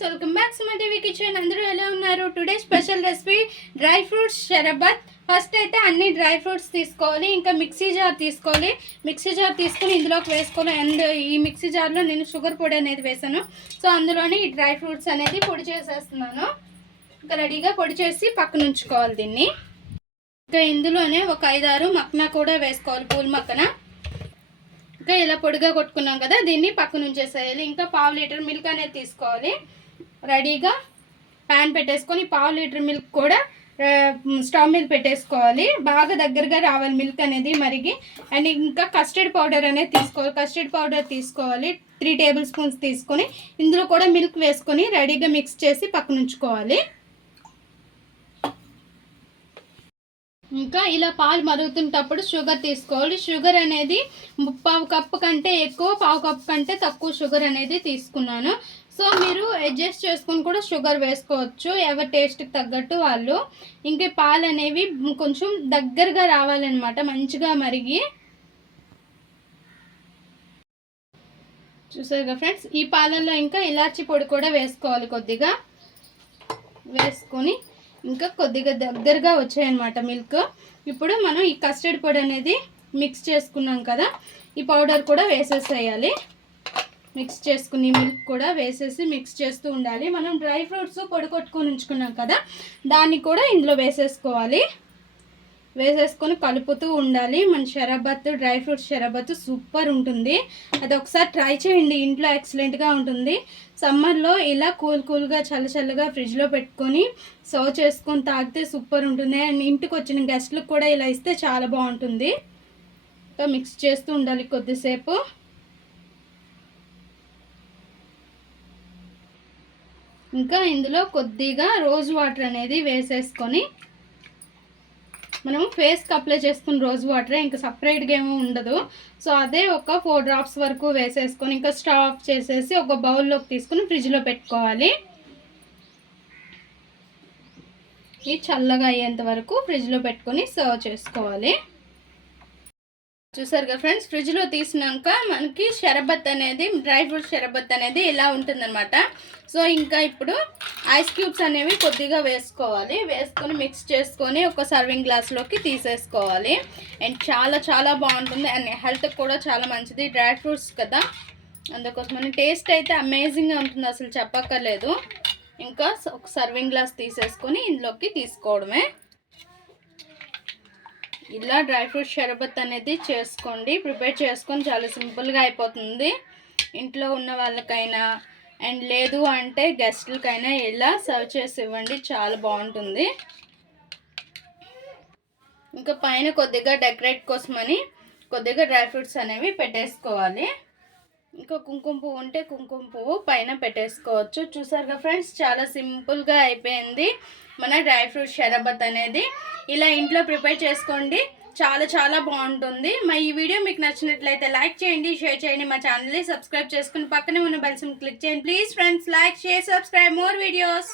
Friends, welcome back to my TV kitchen. అందరూ ఎలా ఉన్నారు? Today special recipe dry fruits sharbat. First అయితే అన్ని డ్రై ఫ్రూట్స్ తీసుకోవాలి, ఇంకా మిక్సీ జార్ తీసుకోవాలి. మిక్సీ జార్ తీసుకొని ఇందులోకి వేసుకోవాలి. అండ్ ఈ మిక్సీ జార్లో నేను షుగర్ పొడి అనేది వేసాను. సో అందులోని ఈ డ్రై ఫ్రూట్స్ అనేది పొడి చేసేస్తున్నాను. ఇంకా రెడీగా పొడి చేసి పక్కన ఉంచుకోవాలి దీన్ని. ఇంకా ఇందులోనే ఒక 5-6 మక్కన కూడా వేసుకోవాలి, పూల్ మక్కన. ఇంకా ఇలా పొడిగా కొట్టుకున్నాం కదా, దీన్ని పక్కన ఉంచేసేయాలి. ఇంకా 1/2 లీటర్ మిల్క్ అనేది తీసుకోవాలి. రెడీగా ప్యాన్ పెట్టేసుకొని 1/2 లీటర్ మిల్క్ కూడా స్టవ్ మీద పెట్టేసుకోవాలి. బాగా దగ్గరగా రావాలి మిల్క్ అనేది మరిగి. అండ్ ఇంకా కస్టర్డ్ పౌడర్ అనేది తీసుకోవాలి. కస్టర్డ్ పౌడర్ తీసుకోవాలి 3 టేబుల్ స్పూన్స్ తీసుకొని ఇందులో కూడా మిల్క్ వేసుకొని రెడీగా మిక్స్ చేసి పక్కన ఉంచుకోవాలి. ఇంకా ఇలా పాలు మరుగుతున్నప్పుడు షుగర్ తీసుకోవాలి. షుగర్ అనేది 1/4 కప్పు కంటే ఎక్కువ, 1/4 కప్పు కంటే తక్కువ షుగర్ అనేది తీసుకున్నాను. సో మీరు అడ్జస్ట్ చేసుకొని కూడా షుగర్ వేసుకోవచ్చు, ఎవరి టేస్ట్కి తగ్గట్టు వాళ్ళు. ఇంకా పాలు అనేవి కొంచెం దగ్గరగా రావాలన్నమాట, మంచిగా మరిగి. చూసారుగా ఫ్రెండ్స్, ఈ పాలల్లో ఇంకా ఇలాచి పొడి కూడా వేసుకోవాలి కొద్దిగా. వేసుకొని ఇంకా కొద్దిగా దగ్గరగా వచ్చాయన్నమాట మిల్క్. ఇప్పుడు మనం ఈ కస్టర్డ్ పొడి అనేది మిక్స్ చేసుకున్నాం కదా, ఈ పౌడర్ కూడా వేసేసేయాలి. మిక్స్ చేసుకుని మిల్క్ కూడా వేసేసి మిక్స్ చేస్తూ ఉండాలి. మనం డ్రై ఫ్రూట్స్ పొడి కొట్టుకొని ఉంచుకున్నాం కదా, దాన్ని కూడా ఇందులో వేసేసుకోవాలి. వేసేసుకొని కలుపుతూ ఉండాలి. మన sharbat, dry fruits sharbat super ఉంటుంది. అది ఒకసారి ట్రై చేయండి, ఇంట్లో ఎక్సలెంట్గా ఉంటుంది. సమ్మర్లో ఇలా కూల్గా చల్లగా ఫ్రిడ్జ్లో పెట్టుకొని సర్వ్ చేసుకొని తాగితే సూపర్ ఉంటుంది. అండ్ ఇంటికి వచ్చిన గెస్ట్లకు కూడా ఇలా ఇస్తే చాలా బాగుంటుంది. ఇంకా మిక్స్ చేస్తూ ఉండాలి కొద్దిసేపు. ఇంకా ఇందులో కొద్దిగా రోజ్ వాటర్ అనేది వేసేసుకొని, మనం ఫేస్కి అప్లై చేసుకుని రోజ్ వాటరే, ఇంకా సపరేట్గా ఏమీ ఉండదు. సో అదే ఒక 4 డ్రాప్స్ వరకు వేసేసుకొని ఇంకా స్టవ్ ఆఫ్ చేసేసి ఒక బౌల్లోకి తీసుకుని ఫ్రిడ్జ్లో పెట్టుకోవాలి. ఇది చల్లగా అయ్యేంత వరకు ఫ్రిడ్జ్లో పెట్టుకొని సర్వ్ చేసుకోవాలి. చూసారు కదా ఫ్రెండ్స్, ఫ్రిడ్జ్లో తీసినాక మనకి షరబత్ అనేది, డ్రై ఫ్రూట్ షరబత్ అనేది ఇలా ఉంటుందన్నమాట. సో ఇంకా ఇప్పుడు ఐస్ క్యూబ్స్ అనేవి కొద్దిగా వేసుకోవాలి. వేసుకొని మిక్స్ చేసుకొని ఒక సర్వింగ్ గ్లాస్లోకి తీసేసుకోవాలి. అండ్ చాలా బాగుంటుంది. అండ్ హెల్త్కి కూడా చాలా మంచిది, డ్రై ఫ్రూట్స్ కదా, అందుకోసమని. టేస్ట్ అయితే అమేజింగ్గా ఉంటుంది, అసలు చెప్పక్కర్లేదు. ఇంకా ఒక సర్వింగ్ గ్లాస్ తీసేసుకొని ఇందులోకి తీసుకోవడమే. ఇలా డ్రై ఫ్రూట్ షరబత్ అనేది చేసుకోండి, ప్రిపేర్ చేసుకొని చాలా సింపుల్గా అయిపోతుంది. ఇంట్లో ఉన్న వాళ్ళకైనా అండ్ లేదు అంటే గెస్ట్లకైనా ఇలా సర్వ్ చేసి ఇవ్వండి, చాలా బాగుంటుంది. ఇంకా పైన కొద్దిగా డెకరేట్ కోసమని కొద్దిగా డ్రై ఫ్రూట్స్ అనేవి పెట్టేసుకోవాలి. ఇంకా కుంకుమ పువ్వు ఉంటే కుంకుమ పువ్వు పైన పెట్టేసుకోవచ్చు. చూసారుగా ఫ్రెండ్స్, చాలా సింపుల్గా అయిపోయింది మన డ్రై ఫ్రూట్ షరబత్ అనేది. ఇలా ఇంట్లో ప్రిపేర్ చేసుకోండి, చాలా బాగుంటుంది. ఈ వీడియో మీకు నచ్చినట్లయితే లైక్ చేయండి, షేర్ చేయండి. మా ఛానల్ని సబ్స్క్రైబ్ చేసుకుని పక్కనే ఉన్న బెల్ సింబల్ క్లిక్ చేయండి. Please friends, like, share, subscribe more videos.